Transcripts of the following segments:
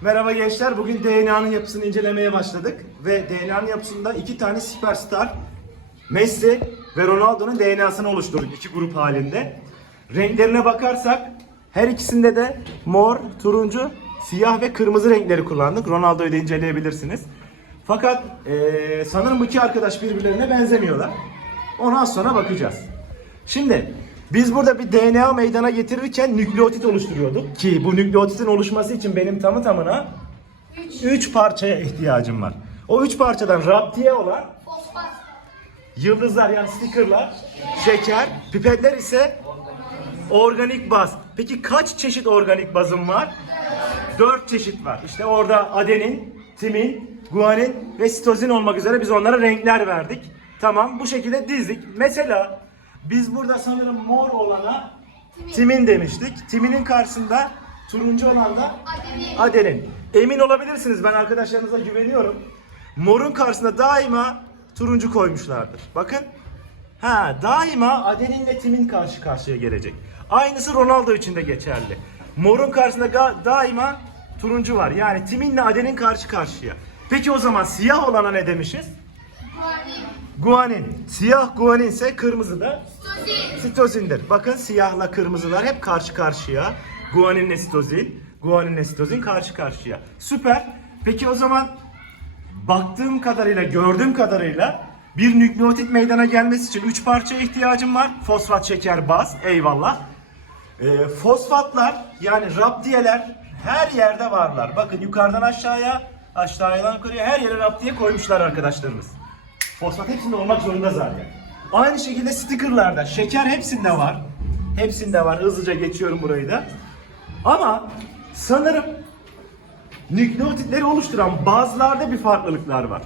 Merhaba gençler. Bugün DNA'nın yapısını incelemeye başladık. Ve DNA'nın yapısında iki tane süperstar Messi ve Ronaldo'nun DNA'sını oluşturduk iki grup halinde. Renklerine bakarsak her ikisinde de mor, turuncu, siyah ve kırmızı renkleri kullandık. Ronaldo'yu da inceleyebilirsiniz. Fakat eee, sanırım iki arkadaş birbirlerine benzemiyorlar. Ona az sonra bakacağız. Şimdi biz burada bir DNA meydana getirirken nükleotit oluşturuyorduk. Ki bu nükleotitin oluşması için benim tamı tamına 3 parçaya ihtiyacım var. O 3 parçadan raptiye olan Fosfat. yıldızlar yani stickerlar, şeker, pipetler ise organik baz. Peki kaç çeşit organik bazım var? 4 çeşit var. İşte orada adenin, timin, guanin ve sitozin olmak üzere biz onlara renkler verdik. Tamam bu şekilde dizdik. Mesela biz burada sanırım mor olana timin demiştik. Timinin karşısında turuncu olan da Adenin. adenin. Emin olabilirsiniz ben arkadaşlarınıza güveniyorum. Morun karşısında daima turuncu koymuşlardır. Bakın. Ha daima adeninle timin karşı karşıya gelecek. Aynısı Ronaldo için de geçerli. Morun karşısında daima turuncu var. Yani timinle adenin karşı karşıya. Peki o zaman siyah olana ne demişiz? Guanin. Siyah guanin ise kırmızı da Stozin. sitozindir. Bakın siyahla kırmızılar hep karşı karşıya. Guaninle sitozin, guaninle sitozin karşı karşıya. Süper. Peki o zaman baktığım kadarıyla, gördüğüm kadarıyla bir nükleotit meydana gelmesi için 3 parçaya ihtiyacım var. Fosfat, şeker, baz. Eyvallah. Ee, fosfatlar yani raptiyeler her yerde varlar. Bakın yukarıdan aşağıya, aşağıdan yukarıya her yere raptiye koymuşlar arkadaşlarımız. Fosfat hepsinde olmak zorunda zaten. Aynı şekilde stickerlarda şeker hepsinde var. Hepsinde var. Hızlıca geçiyorum burayı da. Ama sanırım nükleotitleri oluşturan bazılarda bir farklılıklar var.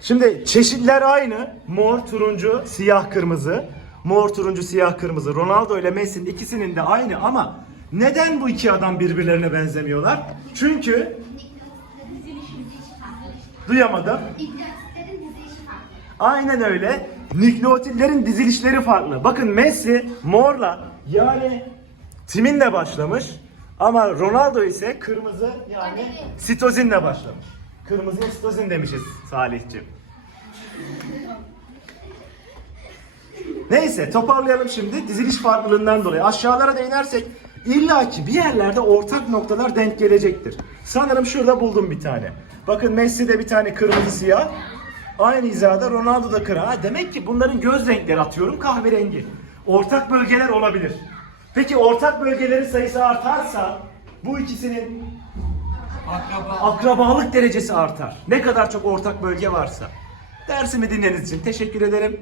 Şimdi çeşitler aynı. Mor, turuncu, siyah, kırmızı. Mor, turuncu, siyah, kırmızı. Ronaldo ile Messi'nin ikisinin de aynı ama neden bu iki adam birbirlerine benzemiyorlar? Çünkü duyamadım. Aynen öyle. Nükleotitlerin dizilişleri farklı. Bakın Messi morla yani timinle başlamış. Ama Ronaldo ise kırmızı yani sitozinle başlamış. Kırmızıya sitozin demişiz Salihciğim. Neyse toparlayalım şimdi diziliş farklılığından dolayı. Aşağılara da inersek illaki bir yerlerde ortak noktalar denk gelecektir. Sanırım şurada buldum bir tane. Bakın Messi'de bir tane kırmızı siyah. Aynı hizada Ronaldo da kırmızı. Ha, demek ki bunların göz renkleri atıyorum kahverengi. Ortak bölgeler olabilir. Peki ortak bölgelerin sayısı artarsa bu ikisinin akrabalık derecesi artar. Ne kadar çok ortak bölge varsa. Dersimi dinlediğiniz için teşekkür ederim.